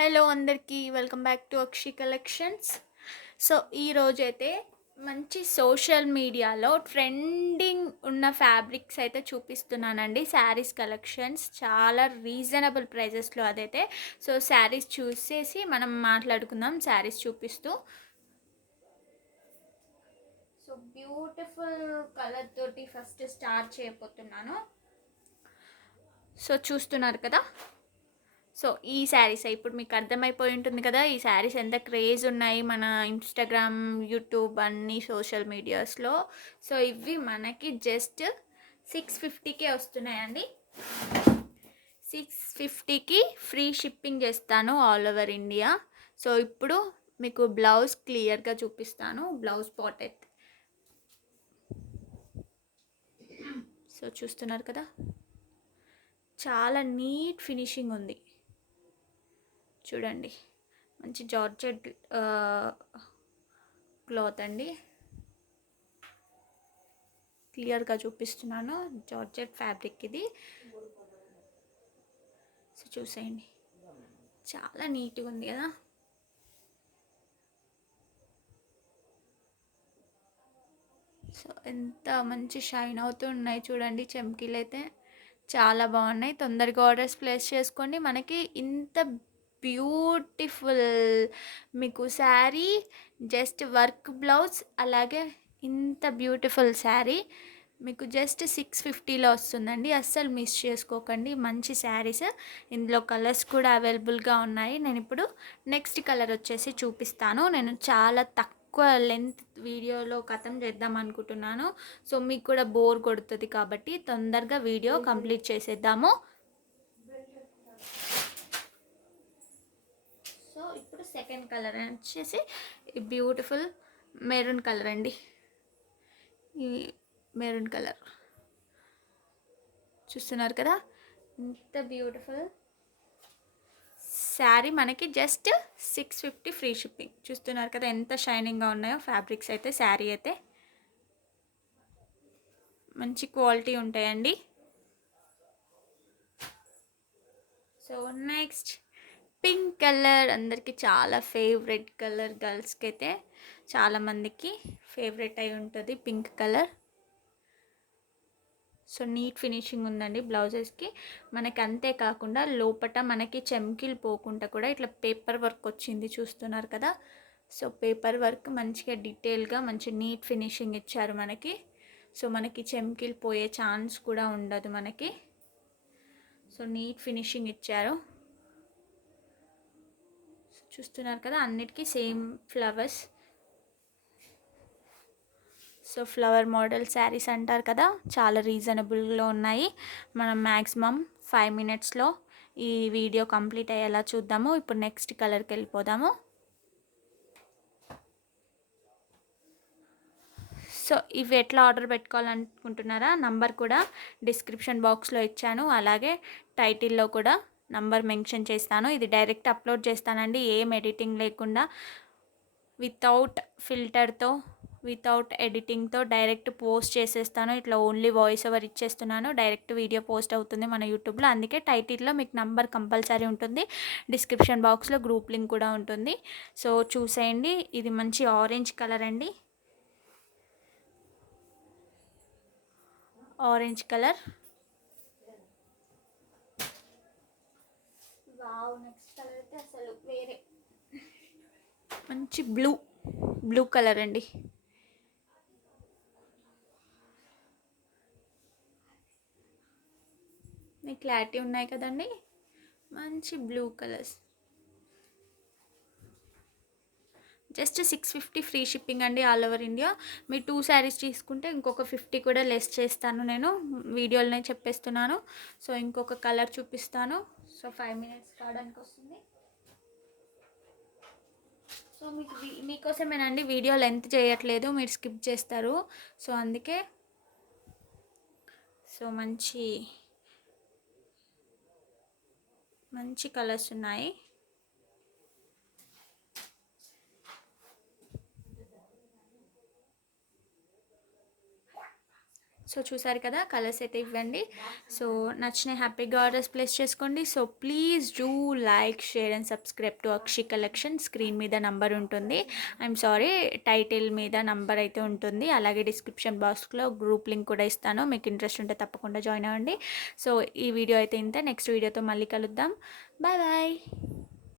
Hello అందరికీ welcome back to Akshi collections. So ఈరోజైతే మంచి సోషల్ మీడియాలో ట్రెండింగ్ ఉన్న ఫ్యాబ్రిక్స్ అయితే చూపిస్తున్నానండి. శారీస్ కలెక్షన్స్ చాలా రీజనబుల్ ప్రైజెస్లో అదైతే. సో శారీస్ చూసేసి మనం మాట్లాడుకుందాం శారీస్ చూపిస్తూ. సో బ్యూటిఫుల్ కలర్ తోటి ఫస్ట్ స్టార్ట్ చేయబోతున్నాను. సో చూస్తున్నారు కదా. సో ఈ శారీస్ ఇప్పుడు మీకు అర్థమైపోయి ఉంటుంది కదా, ఈ శారీస్ ఎంత క్రేజ్ ఉన్నాయి మన ఇన్స్టాగ్రామ్, యూట్యూబ్ అన్ని సోషల్ మీడియాస్లో. సో ఇవి మనకి జస్ట్ 650కే వస్తున్నాయండి. 650కి ఫ్రీ షిప్పింగ్ చేస్తాను ఆల్ ఓవర్ ఇండియా. సో ఇప్పుడు మీకు బ్లౌజ్ క్లియర్గా చూపిస్తాను. బ్లౌజ్ పాటెత్. సో చూస్తున్నారు కదా, చాలా నీట్ ఫినిషింగ్ ఉంది. చూడండి, మంచి జార్జెట్ క్లాత్ అండి. క్లియర్గా చూపిస్తున్నాను, జార్జెట్ ఫ్యాబ్రిక్ ఇది. సో చూసేయండి, చాలా నీట్గా ఉంది కదా. సో ఎంత మంచి షైన్ అవుతూ ఉన్నాయి చూడండి. చమ్కీలు అయితే చాలా బాగున్నాయి. తొందరగా ఆర్డర్స్ ప్లేస్ చేసుకోండి. మనకి ఇంత బ్యూటిఫుల్ మీకు శారీ, జస్ట్ వర్క్ బ్లౌజ్, అలాగే ఇంత బ్యూటిఫుల్ శారీ మీకు జస్ట్ 650లో వస్తుందండి. అస్సలు మిస్ చేసుకోకండి. మంచి శారీస్. ఇందులో కలర్స్ కూడా అవైలబుల్గా ఉన్నాయి. నేను ఇప్పుడు నెక్స్ట్ కలర్ వచ్చేసి చూపిస్తాను. నేను చాలా తక్కువ లెంత్ వీడియోలో కథం చేద్దాం అనుకుంటున్నాను. సో మీకు కూడా బోర్ కొడుతుంది కాబట్టి తొందరగా వీడియో కంప్లీట్ చేసేద్దాము. సో ఇప్పుడు సెకండ్ కలర్ వచ్చేసి బ్యూటిఫుల్ మెరూన్ కలర్ అండి. ఈ మెరూన్ కలర్ చూస్తున్నారు కదా, ఇంత బ్యూటిఫుల్ శారీ మనకి జస్ట్ 650 ఫ్రీ షిప్పింగ్. చూస్తున్నారు కదా ఎంత షైనింగ్గా ఉన్నాయో ఫ్యాబ్రిక్స్ అయితే. శారీ అయితే మంచి క్వాలిటీ ఉంటాయండి. సో నెక్స్ట్ పింక్ కలర్, అందరికీ చాలా ఫేవరెట్ కలర్. గర్ల్స్కి అయితే చాలామందికి ఫేవరెట్ అయి ఉంటుంది pink colour. So neat finishing ఉందండి బ్లౌజెస్కి మనకి. అంతేకాకుండా లోపట మనకి చెమ్కీలు పోకుండా కూడా ఇట్లా పేపర్ వర్క్ వచ్చింది, చూస్తున్నారు కదా. సో పేపర్ వర్క్ మంచిగా డీటెయిల్గా మంచి నీట్ ఫినిషింగ్ ఇచ్చారు మనకి. సో మనకి చెమ్కీలు పోయే ఛాన్స్ కూడా ఉండదు మనకి. సో నీట్ ఫినిషింగ్ ఇచ్చారు. చూస్తున్నారు కదా, అన్నిటికీ same flowers. So flower model saris అంటారు కదా, చాలా రీజనబుల్గా ఉన్నాయి. మనం మ్యాక్సిమం 5 మినిట్స్లో ఈ వీడియో కంప్లీట్ అయ్యేలా చూద్దాము. ఇప్పుడు నెక్స్ట్ కలర్కి వెళ్ళిపోదాము. సో ఇవి ఎట్లా ఆర్డర్ పెట్టుకోవాలనుకుంటున్నారా, నంబర్ కూడా డిస్క్రిప్షన్ బాక్స్లో ఇచ్చాను, అలాగే టైటిల్లో కూడా నంబర్ మెన్షన్ చేస్తాను. ఇది డైరెక్ట్ అప్లోడ్ చేస్తానండి, ఏం ఎడిటింగ్ లేకుండా, వితౌట్ ఫిల్టర్తో, వితౌట్ ఎడిటింగ్తో డైరెక్ట్ పోస్ట్ చేసేస్తాను. ఇట్లా ఓన్లీ వాయిస్ ఓవర్ ఇచ్చేస్తున్నాను, డైరెక్ట్ వీడియో పోస్ట్ అవుతుంది మన యూట్యూబ్లో. అందుకే టైటిల్లో మీకు నంబర్ కంపల్సరీ ఉంటుంది, డిస్క్రిప్షన్ బాక్స్లో గ్రూప్ లింక్ కూడా ఉంటుంది. సో చూసేయండి, ఇది మంచి ఆరెంజ్ కలర్ అండి. Orange colour. Wow, next colour అయితే అసలు వేరే మంచి బ్లూ కలర్ అండి. మీ క్లారిటీ ఉన్నాయి కదండి, మంచి blue colours. Just 650 free shipping అండి ఆల్ ఓవర్ ఇండియా. మీరు 2 శారీస్ తీసుకుంటే ఇంకొక 50 కూడా లెస్ చేస్తాను, నేను వీడియోలోనే చెప్పేస్తున్నాను. సో ఇంకొక కలర్ చూపిస్తాను. సో 5 మినిట్స్ కావడానికి వస్తుంది. సో మీకోసమేనండి వీడియో లెంత్ చేయట్లేదు, మీరు స్కిప్ చేస్తారు. సో అందుకే. సో మంచి మంచి కలర్స్ ఉన్నాయి. సో చూసారు కదా, కలర్స్ అయితే ఇవ్వండి. సో నచ్చిన హ్యాపీగా ఆర్డర్స్ ప్లేస్ చేసుకోండి. So please do like, share and subscribe to Akshi collection. Screen మీద నంబర్ ఉంటుంది, ఐఎమ్ సారీ, టైటిల్ మీద నంబర్ అయితే ఉంటుంది. అలాగే డిస్క్రిప్షన్ బాక్స్లో గ్రూప్ లింక్ కూడా ఇస్తాను, మీకు ఇంట్రెస్ట్ ఉంటే తప్పకుండా జాయిన్ అవ్వండి. సో ఈ వీడియో అయితే ఇంతే, నెక్స్ట్ వీడియోతో మళ్ళీ కలుద్దాం. Bye bye.